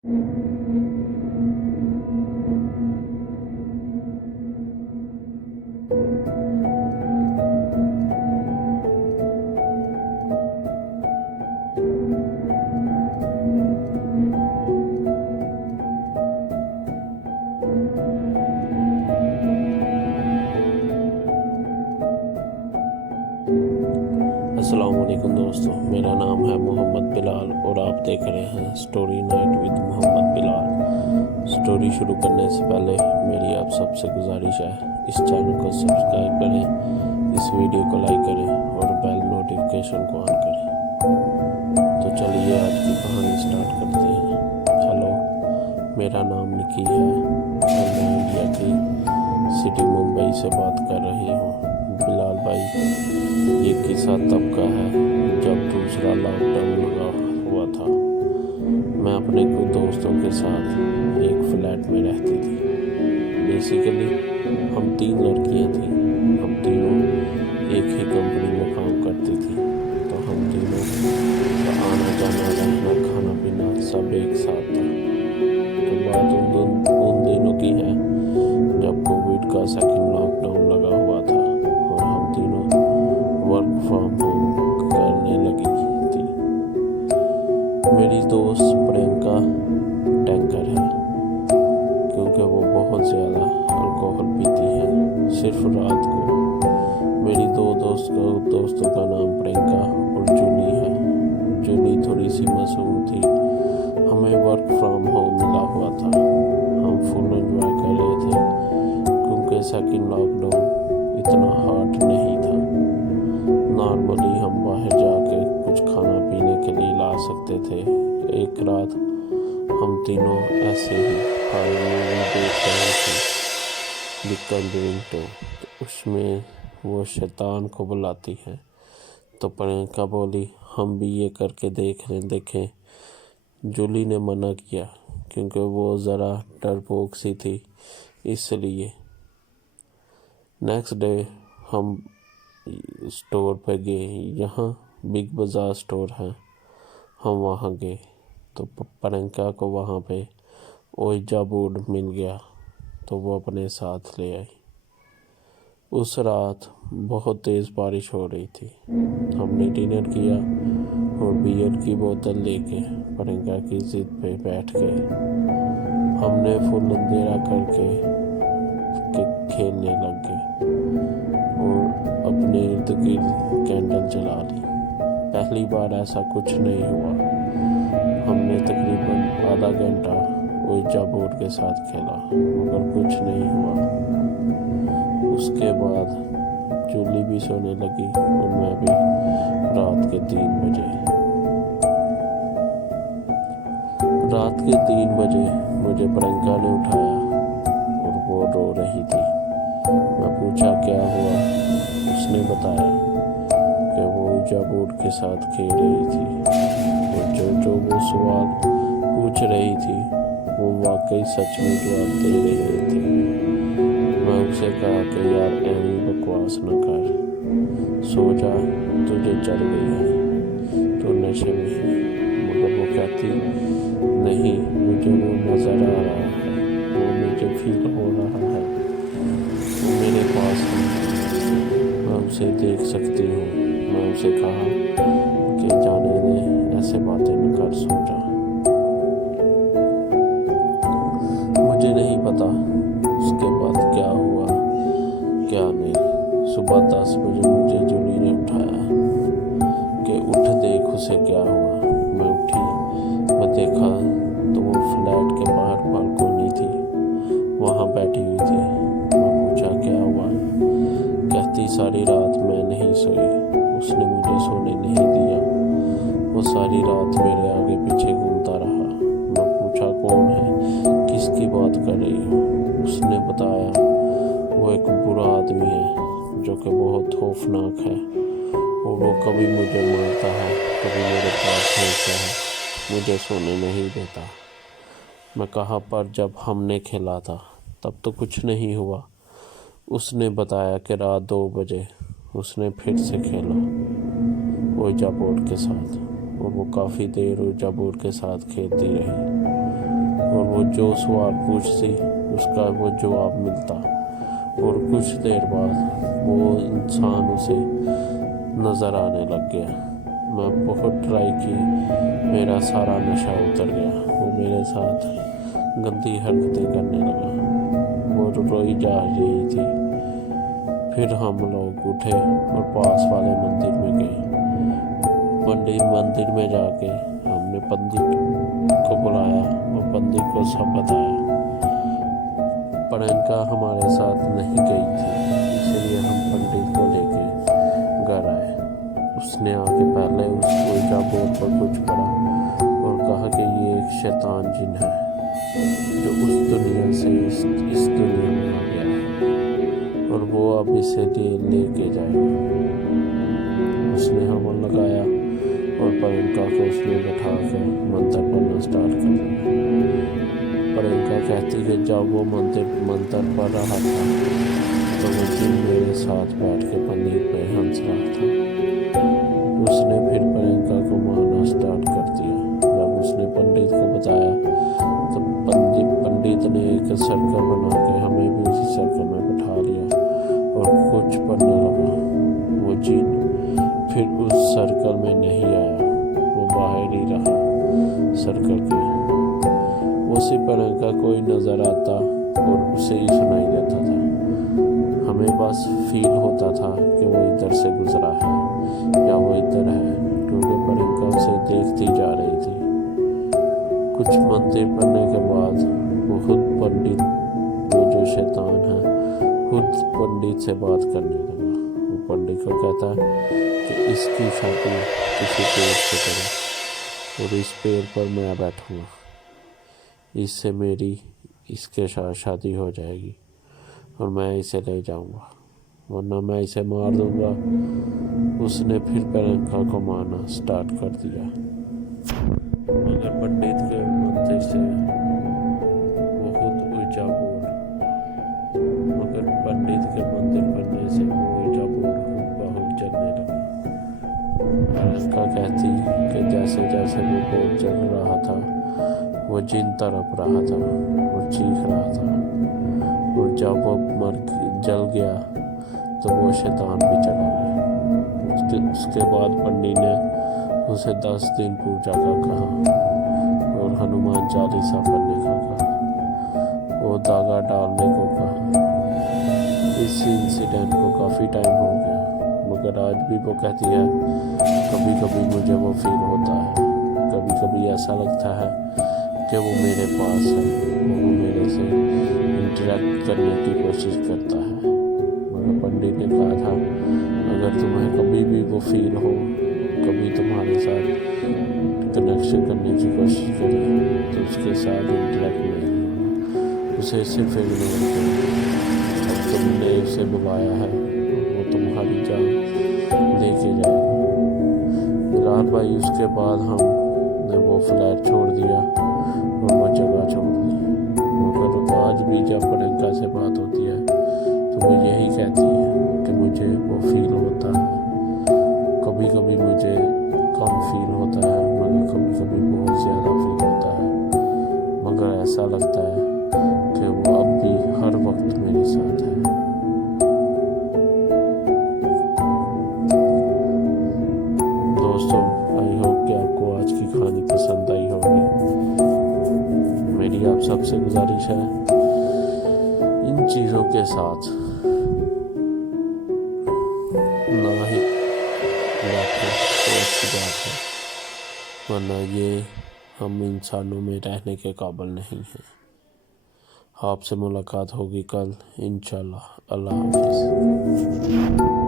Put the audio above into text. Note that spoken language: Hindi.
अस्सलाम वालेकुम दोस्तों, मेरा नाम है मोहम्मद बिलाल और आप देख रहे हैं story night with Mohammad Bilal. Story शुरू करने से पहले मेरी आप सबसे गुजारिश है, इस चैनल को सब्सक्राइब करें, इस वीडियो को लाइक करें और बेल नोटिफिकेशन को ऑन करें। तो चलिए आज की कहानी स्टार्ट करते हैं। हेलो, मेरा नाम निकी है और मैं इंडिया की सिटी मुंबई से बात कर रही हूँ। बिलाल भाई, ये किस्सा तब का है जब दूसरा लॉकडाउन लगा हुआ था। मैं अपने कुछ दोस्तों के साथ एक फ्लैट में रहती थी। बेसिकली हम 3 लड़कियां थीं। हम तीनों एक ही कंपनी में काम करती थी, तो हम तीनों का आना जाना, रहना, खाना पीना सब एक साथ था। तो बात उन दिनों की है जब कोविड का सेकंड लॉकडाउन लगा हुआ था और हम तीनों वर्क फ्रॉम होम करने लगी थी। मेरी दोस्त प्रियंका टैंकर है, क्योंकि वो बहुत ज़्यादा अल्कोहल पीती है, सिर्फ रात को। मेरी 2 दोस्तों का नाम प्रियंका और जूली है। जूली थोड़ी सी मासूम थी। हमें वर्क फ्रॉम होम मिला हुआ था। हम फुल एंजॉय कर रहे थे, क्योंकि सेकंड लॉकडाउन इतना हार्ड नहीं था। नॉर्मली हम बाहर जाके कुछ खाना पीने के लिए ला सकते थे। एक रात हम तीनों ऐसे ही मूवी देख रहे थे, द कंजरिंग 2। तो उसमें वो शैतान को बुलाती है, तो प्रियंका बोली हम भी ये करके देखें। जूली ने मना किया क्योंकि वो ज़रा डरपोक सी थी, इसलिए। नेक्स्ट डे हम स्टोर पे गए। यहाँ बिग बाज़ार स्टोर है। हम वहाँ गए तो प्रियंका को वहाँ पे ओइजा बोर्ड मिल गया, तो वो अपने साथ ले आई। उस रात बहुत तेज़ बारिश हो रही थी। हमने डिनर किया और बियर की बोतल लेके प्रियंका की जिद पे बैठ गए। हमने फुल अंधेरा करके खेलने लग गए और अपने इर्द गिर्द कैंडल जला ली। पहली बार ऐसा कुछ नहीं हुआ। हमने तकरीबन आधा घंटा ओइजा बोर्ड के साथ खेला, मगर कुछ नहीं हुआ। उसके बाद जूली भी सोने लगी और मैं भी। रात के 3 बजे मुझे प्रियंका ने उठाया और वो रो रही थी। मैं पूछा क्या हुआ। उसने बताया कि वो ओइजा बोर्ड के साथ खेल रही थी और जो वो सवाल पूछ रही थी वो वाकई सच में जवाब दे रही थी। मैं उसे कहा कि यार ऐनी बकवास न कर, सो जा, तुझे चढ़ गई है, तो नशे में है। मगर वो कहती नहीं, मुझे वो नज़र आ रहा है, वो मुझे फील हो रहा है, वो मेरे पास है, मैं उसे देख सकती हूँ। मैं उसे कहा कि जाने दे, ऐसे बातें न कर, सो जा। मुझे नहीं पता उसके बाद क्या हुआ क्या नहीं। सुबह 10 बजे मुझे जूली ने उठाया कि उठ देख उसे क्या हुआ। मैं उठी, मैं देखा तो वो फ्लैट के बाहर बालकनी थी, वहाँ बैठी हुई थी। मैं पूछा क्या हुआ। कहती सारी रात मैं नहीं सोई, उसने मुझे सोने नहीं दिया, वो सारी रात मेरे आगे पीछे घूमता रहा। मैं पूछा कौन है, किसकी बात कर रही हो। उसने बताया वो एक बुरा आदमी है जो कि बहुत खौफनाक है और वो कभी मुझे मारता है, कभी मेरे पास होता है, मुझे सोने नहीं देता। मैं कहा पर जब हमने खेला था तब तो कुछ नहीं हुआ। उसने बताया कि रात 2 बजे उसने फिर से खेला ओइजा बोर्ड के साथ और वो काफ़ी देर ओइजा बोर्ड के साथ खेलती रही। वो जो सवाल पूछती उसका वो जवाब मिलता, और कुछ देर बाद वो इंसान उसे नज़र आने लग गया। मैं बहुत ट्राई की, मेरा सारा नशा उतर गया। वो मेरे साथ गंदी हरकतें करने लगा। वो रोई जा रही थी। फिर हम लोग उठे और पास वाले मंदिर में गए। पंडित मंदिर में जाके हमने पंडित को बुलाया और पंडित को सब बताया। प्रियंका हमारे साथ नहीं गई थी, इसलिए हम पंडित को लेके घर आए। उसने आके पहले उस उल्टा बोर्ड पर कुछ पढ़ा और कहा कि ये एक शैतान जिन है जो उस दुनिया से इस दुनिया में आ गया है, और वो अब इसे लेके जाएगा। उसने हमल लगाया और प्रियंका को उसने बैठा कर मंत्र पढ़ना स्टार्ट कर दिया। प्रियंका कहती कि जब वो मंत्र पढ़ रहा था तो वो जिन मेरे साथ बैठ के पंडित पे हंस रहा था। उसने फिर प्रियंका को मारना स्टार्ट कर दिया। जब उसने पंडित को बताया तो पंडित ने एक सर्कल बना के हमें भी उसी सर्कल में बैठा लिया और कुछ पढ़ने लगा। वो जिन फिर उस सर्कल में नहीं आया, वो बाहर ही रहा सर्कल के। उसी प्रियंका को ही नज़र आता और उसे ही सुनाई देता था। हमें बस फील होता था कि वो इधर से गुजरा है या वो इधर है, क्योंकि प्रियंका उसे देखती जा रही थी। कुछ मंत्र पढ़ने के बाद वो खुद पंडित, वो जो शैतान है, खुद पंडित से बात करने लगा। वो पंडित को कहता कि इसकी शादी किसी पेड़ से करो और इस पेड़ पर मैं बैठूँगा, इससे मेरी इसके साथ शादी हो जाएगी और मैं इसे ले जाऊँगा, वरना मैं इसे मार दूँगा। उसने फिर प्रियंका को मारना स्टार्ट कर दिया, मगर पंडित के मंत्र से वो खुद ऊंचा बोर्ड, मगर पंडित के मंत्र पढ़ने से वो ऊंचा बोर्ड बहुत जलने लगा। प्रियंका कहती कि जैसे जैसे वो बोर्ड जल रहा था वो जिन तड़प रहा था और चीख रहा था, और जब वो जल गया तो वो शैतान भी चला गया। उसके बाद पंडित ने उसे 10 दिन पूजा का कहा और हनुमान चालीसा पढ़ने का कहा, वो धागा डालने को कहा। इस इंसिडेंट को काफ़ी टाइम हो गया, मगर आज भी वो कहती है कभी कभी मुझे वो फील होता है, कभी कभी ऐसा लगता है कि वो मेरे पास है, वो मेरे से इंटरेक्ट करने की कोशिश करता है। मगर पंडित ने कहा था अगर तुम्हें कभी भी वो फील हो, कभी तुम्हारे साथ कनेक्शन करने की कोशिश करे तो उसके साथ इंटरेक्ट नहीं होना, उसे सिर्फ इग्नोर करो। अब तुमने उसे बुलाया है वो तुम्हारी जान लेके जाएगा। रात भाई उसके बाद हमने वो फ्लैट छोड़ दिया और वो जगह छोड़ दी। मगर आज भी जब प्रियंका से बात होती है तो वो यही कहती है कि मुझे वो फील होता है, कभी कभी मुझे कम फील होता है, मगर कभी कभी बहुत ज़्यादा फील होता है, मगर ऐसा लगता है कि वो अब भी हर वक्त मेरे साथ है। दोस्तों, आई होप कि आपको आज की कहानी पसंद आई होगी। मेरी आप सबसे गुजारिश है इन चीज़ों के साथ ना ही बैठे तो अच्छी बात है, वरना ये हम इंसानों में रहने के काबिल नहीं हैं। आपसे मुलाकात होगी कल इंशाल्लाह। अल्लाह हाफ़िज़।